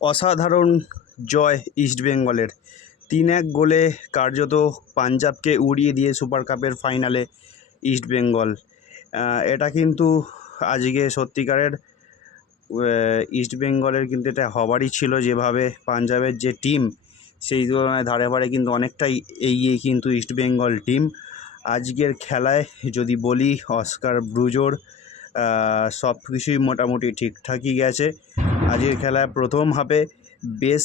অসাধারণ জয় ইস্টবেঙ্গলের ৩-১ গোলে কার্যত পাঞ্জাবকে উড়িয়ে দিয়ে সুপার কাপের ফাইনালে ইস্টবেঙ্গল। এটা কিন্তু আজকে সত্যিকারের ইস্টবেঙ্গলের কিন্তু এটা হবারই ছিল। যেভাবে পাঞ্জাবের যে টিম সেই তুলনায় ধারে ধারে কিন্তু অনেকটাই এগিয়ে কিন্তু ইস্টবেঙ্গল টিম। আজকের খেলায় যদি বলি অস্কার ব্রুজোর সব কিছুই মোটামুটি ঠিকঠাকই গেছে। আজকের খেলায় প্রথম হাফে বেশ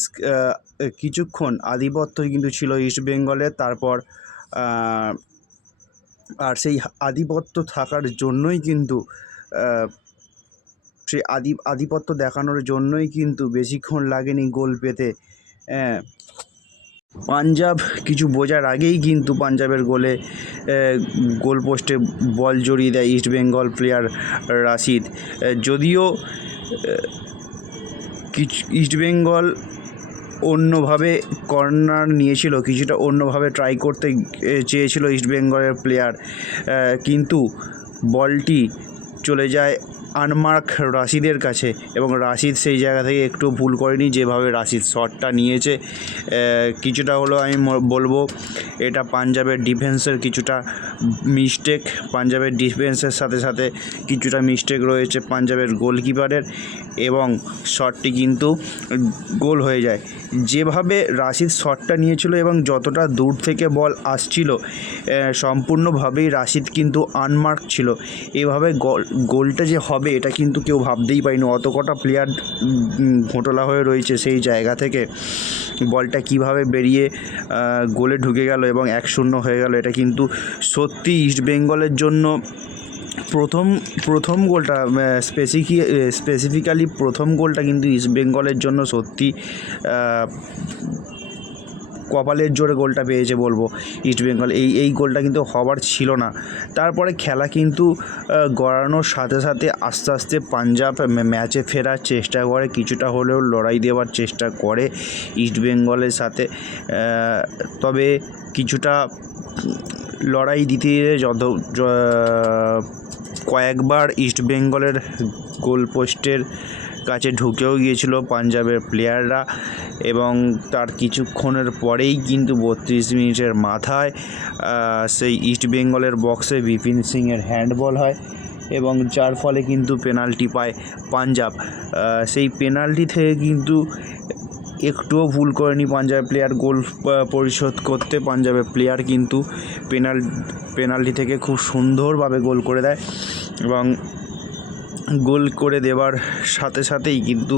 কিছুক্ষণ আধিপত্য কিন্তু ছিল ইস্টবেঙ্গলের। তারপর আর সেই আধিপত্য থাকার জন্যই কিন্তু সেই আধিপত্য দেখানোর জন্যই কিন্তু বেশিক্ষণ লাগেনি গোল পেতে। পাঞ্জাব কিছু বোঝার আগেই কিন্তু পাঞ্জাবের গোল পোস্টে বল জড়িয়ে দেয় ইস্টবেঙ্গল প্লেয়ার রাশিদ। যদিও ইস্টবেঙ্গল অন্যভাবে কর্নার নিয়েছিল, কিছুটা অন্যভাবে ট্রাই করতে চেয়েছিল ইস্টবেঙ্গলের প্লেয়ার, কিন্তু বলটি চলে যায় আনমার্ক রাশিদের কাছে এবং রাশিদ সেই জায়গা থেকে একটু ভুল করেনি। যেভাবে রাশিদ শটটা নিয়েছে কিছুটা হলেও আমি বলবো এটা পাঞ্জাবের ডিফেন্সের কিছুটা মিস্টেক। পাঞ্জাবের ডিফেন্সের সাথে সাথে কিছুটা মিস্টেক রয়েছে পাঞ্জাবের গোলকিপারের এবং শটটি কিন্তু গোল হয়ে যায়। যেভাবে রাশিদ শটটা নিয়েছিল এবং যতটা দূর থেকে বল আসছিল সম্পূর্ণভাবেই রাশিদ কিন্তু আনমার্ক ছিল। এভাবে গোলটা যে হবে এটা কিন্তু কেউ ভাবতেই পারেনি। অত কটা প্লেয়ার ঘোটলা হয়ে রয়েছে, সেই জায়গা থেকে বলটা কিভাবে বেরিয়ে গোলে ঢুকে গেল এবং 1-0 হয়ে গেল। এটা কিন্তু সত্যি ইস্টবেঙ্গলের জন্য প্রথম গোলটা স্পেসিফিক্যালি প্রথম গোলটা কিন্তু ইস্টবেঙ্গলের জন্য সত্যি কপালের জোরে গোলটা পেয়েছে বলবো ইস্টবেঙ্গল। এই গোলটা কিন্তু হবার ছিল না। তারপরে খেলা কিন্তু গড়ানোর সাথে সাথে আস্তে আস্তে পাঞ্জাব ম্যাচে ফেরার চেষ্টা করে, কিছুটা হলেও লড়াই দেওয়ার চেষ্টা করে ইস্টবেঙ্গলের সাথে। তবে কিছুটা লড়াই দিতে কয়েকবার ইস্টবেঙ্গলের গোল পোস্টের কাছে ঢুকেও গিয়েছিল পাঞ্জাবের প্লেয়াররা এবং তার কিছুক্ষণের পরেই কিন্তু 32 মিনিটের মাথায় সেই ইস্টবেঙ্গলের বক্সে বিপিন সিংয়ের হ্যান্ডবল হয় এবং যার ফলে কিন্তু পেনাল্টি পায় পাঞ্জাব। সেই পেনাল্টি থেকে কিন্তু একটুও ভুল করেনি পাঞ্জাবের প্লেয়ার গোল পরিশোধ করতে। পাঞ্জাবের প্লেয়ার কিন্তু পেনাল্টি থেকে খুব সুন্দরভাবে গোল করে দেয় এবং গোল করে দেওয়ার সাথে সাথেই কিন্তু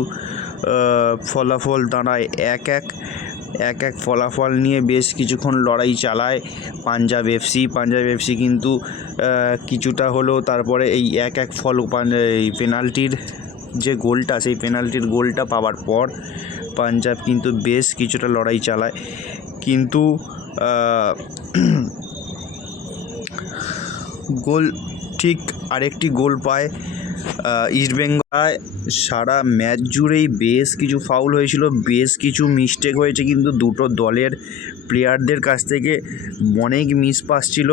ফলাফল দাঁড়ায় 1-1 ফলাফল নিয়ে বেশ কিছুক্ষণ লড়াই চালায় পাঞ্জাব এফসি কিন্তু কিছুটা হলেও তারপরে এই 1-1 এই পেনাল্টির যে গোলটা, সেই পেনাল্টির গোলটা পাওয়ার পর পাঞ্জাব কিন্তু বেশ কিছুটা লড়াই চালায়, কিন্তু গোল ঠিক আরেকটি গোল পায় ইস্টবেঙ্গল। সারা ম্যাচ জুড়েই বেশ কিছু ফাউল হয়েছিল, বেশ কিছু মিস্টেক হয়েছে, কিন্তু দুটো দলের প্লেয়ারদের কাছ থেকে অনেক মিস পাস ছিল।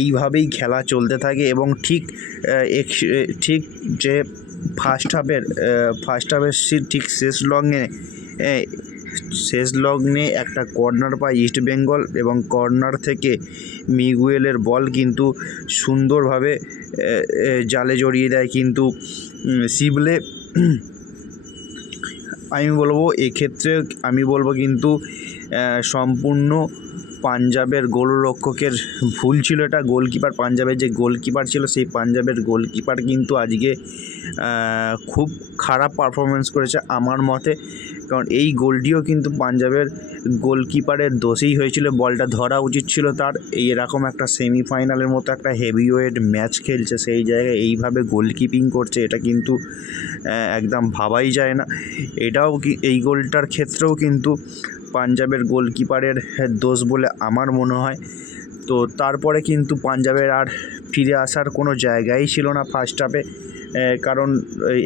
এইভাবেই খেলা চলতে থাকে এবং ঠিক যে ফার্স্ট হাফের ঠিক শেষ লগ্নে একটা কর্নার পায় ইস্টবেঙ্গল এবং কর্নার থেকে মিগুয়েলের বল কিন্তু সুন্দরভাবে জালে জড়িয়ে দেয় কিন্তু শিবলে। আমি বলবো কিন্তু সম্পূর্ণ পাঞ্জাবের গোলরক্ষকের ভুল ছিল এটা। পাঞ্জাবের যে গোলকিপার ছিল সেই পাঞ্জাবের গোলকিপার কিন্তু আজকে খুব খারাপ পারফরমেন্স করেছে আমার মতে, কারণ এই গোলটিও কিন্তু পাঞ্জাবের গোলকিপারের দোষেই হয়েছিল। বলটা ধরা উচিত ছিল তার। এরকম একটা সেমিফাইনালের মতো একটা হেভিওয়েট ম্যাচ খেলছে, সেই জায়গায় এইভাবে গোলকিপিং করছে, এটা কিন্তু একদম ভাবাই যায় না। এই গোলটার ক্ষেত্রেও কিন্তু পাঞ্জাবের গোলকিপারের দোষ বলে আমার মনে হয়। তো তারপরে কিন্তু পাঞ্জাবের আর ফিরে আসার কোনো জায়গাই ছিল না ফার্স্ট হাফে, কারণ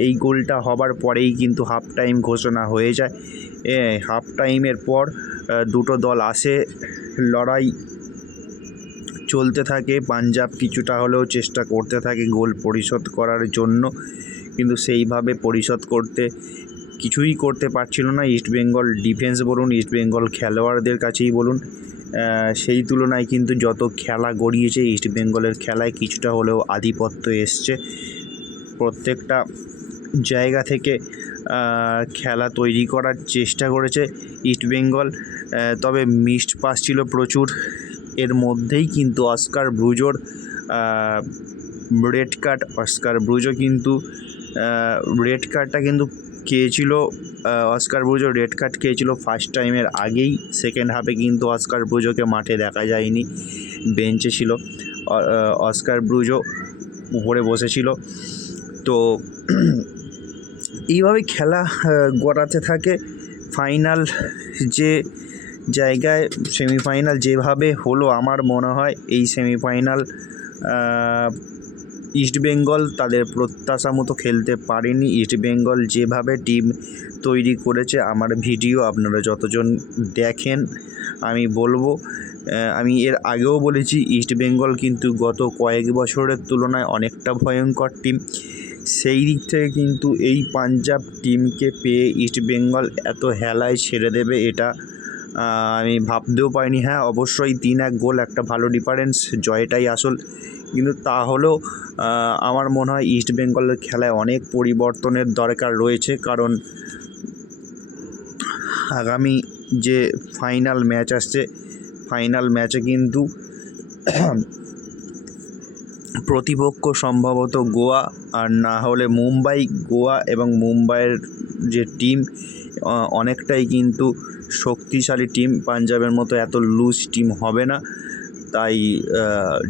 এই গোলটা হবার পরেই কিন্তু হাফ টাইম ঘোষণা হয়ে যায়। হাফ টাইমের পর দুটো দল আসে, লড়াই চলতে থাকে। পাঞ্জাব কিছুটা হলেও চেষ্টা করতে থাকে গোল পরিশোধ করার জন্য, কিন্তু সেইভাবে পরিশোধ করতে কিছুই করতে পারছিল না। ইস্টবেঙ্গল ডিফেন্স বলুন, ইস্টবেঙ্গল খেলোয়াড়দের কাছেই বলুন, সেই তুলনায় কিন্তু যত খেলা গড়িয়েছে ইস্টবেঙ্গলের খেলায় কিছুটা হলেও আধিপত্য এসছে। প্রত্যেকটা জায়গা থেকে খেলা তৈরি করার চেষ্টা করেছে ইস্টবেঙ্গল, তবে মিসড পাস ছিল প্রচুর। এর মধ্যেই কিন্তু অস্কার ব্রুজোর রেড কার্ড, অস্কার ব্রুজো কিন্তু রেড কার্ডটা কিন্তু খেয়েছিল। অস্কার ব্রুজো রেড কার্ড খেয়েছিল ফার্স্ট টাইমের আগেই। সেকেন্ড হাফে কিন্তু অস্কার ব্রুজোকে মাঠে দেখা যায়নি, বেঞ্চে ছিল। অস্কার ব্রুজো উপরে বসেছিল। তো এইভাবে খেলা গড়াতে থাকে। ফাইনাল যে জায়গায় সেমিফাইনাল যেভাবে হলো, আমার মনে হয় এই সেমিফাইনাল ইস্টবেঙ্গল তাদের প্রত্যাশা মতো খেলতে পারেনি। ইস্টবেঙ্গল যেভাবে টিম তৈরি করেছে, আমার ভিডিও আপনারা যতজন দেখেন আমি বলবো, আমি এর আগেও বলেছি ইস্টবেঙ্গল কিন্তু গত কয়েক বছরের তুলনায় অনেকটা ভয়ঙ্কর টিম। সেই দিক থেকে কিন্তু এই পাঞ্জাব টিমকে পেয়ে ইস্টবেঙ্গল এত হেলায় ছেড়ে দেবে এটা আমি ভাবতেও পারিনি। হ্যাঁ, অবশ্যই 3-1 গোল একটা ভালো ডিফারেন্স, জয়টাই আসল। কিন্তু তাহলেও আমার মনে হয় ইস্টবেঙ্গলের খেলায় অনেক পরিবর্তনের দরকার রয়েছে, কারণ আগামী যে ফাইনাল ম্যাচ আসছে, ফাইনাল ম্যাচে কিন্তু প্রতিপক্ষ সম্ভবত গোয়া, আর না হলে মুম্বাই। গোয়া এবং মুম্বাইয়ের যে টিম অনেকটাই কিন্তু শক্তিশালী টিম, পাঞ্জাবের মতো এত লুজ টিম হবে না। তাই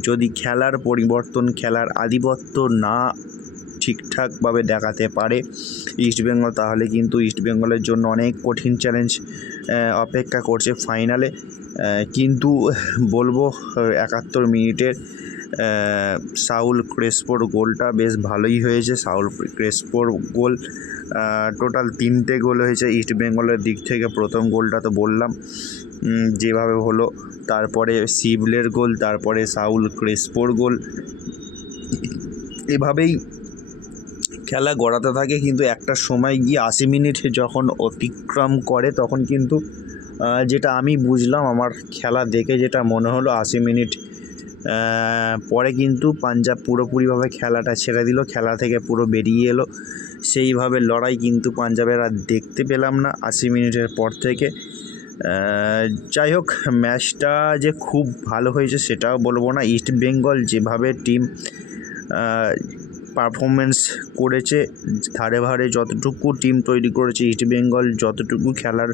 যদি খেলার পরিবর্তন, খেলার আধিপত্য না ঠিকঠাকভাবে দেখাতে পারে ইস্টবেঙ্গল, তাহলে কিন্তু ইস্টবেঙ্গলের জন্য অনেক কঠিন চ্যালেঞ্জ অপেক্ষা করছে ফাইনালে। কিন্তু বলবো 71 মিনিটের সাউল ক্রেসপোর গোলটা বেশ ভালোই হয়েছে। সাউল ক্রেসপোর গোল, টোটাল 3টে গোল হয়েছে ইস্টবেঙ্গলের দিক থেকে। প্রথম গোলটা তো বললাম যেভাবে হলো, তারপরে সিবলের গোল, তারপরে সাউল ক্রেসপোর গোল। এভাবেই খেলা গড়াতে থাকে। কিন্তু একটা সময় গিয়ে 80 মিনিট যখন অতিক্রম করে, তখন কিন্তু যেটা আমি বুঝলাম, আমার খেলা দেখে যেটা মনে হলো, 80 মিনিট পরে কিন্তু পাঞ্জাব পুরোপুরিভাবে খেলাটা ছেড়ে দিল, খেলা থেকে পুরো বেরিয়ে এলো। সেইভাবে লড়াই কিন্তু পাঞ্জাবের আর দেখতে পেলাম না 80 মিনিটের পর থেকে। যাই হোক, ম্যাচটা যে খুব ভালো হয়েছে সেটাও বলবো না। ইস্টবেঙ্গল যেভাবে টিম পারফরমেন্স করেছে, ধারে ধারে যতটুকু টিম তৈরি করেছে ইস্টবেঙ্গল, যতটুকু খেলার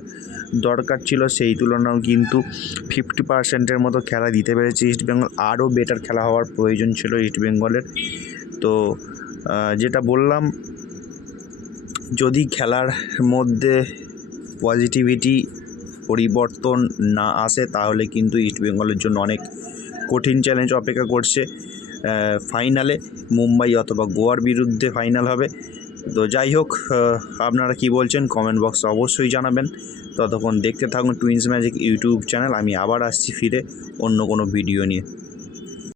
দরকার ছিল সেই তুলনাও কিন্তু 50%-এর মতো খেলা দিতে পেরেছে ইস্টবেঙ্গল। আরও বেটার খেলা হওয়ার প্রয়োজন ছিল ইস্টবেঙ্গলের। তো যেটা বললাম, যদি খেলার মধ্যে পজিটিভিটি পরিবর্তন না আসে, তাহলে কিন্তু ইস্টবেঙ্গলের জন্য অনেক কঠিন চ্যালেঞ্জ অপেক্ষা করছে ফাইনালে। মুম্বাই অথবা গোয়ার বিরুদ্ধে ফাইনাল হবে। তো যাই হোক, আপনারা কি বলছেন কমেন্ট বক্সে অবশ্যই জানাবেন। ততক্ষণ দেখতে থাকুন টুইন্স ম্যাজিক ইউটিউব চ্যানেল। আমি আবার আসছি ফিরে অন্য কোনো ভিডিও নিয়ে।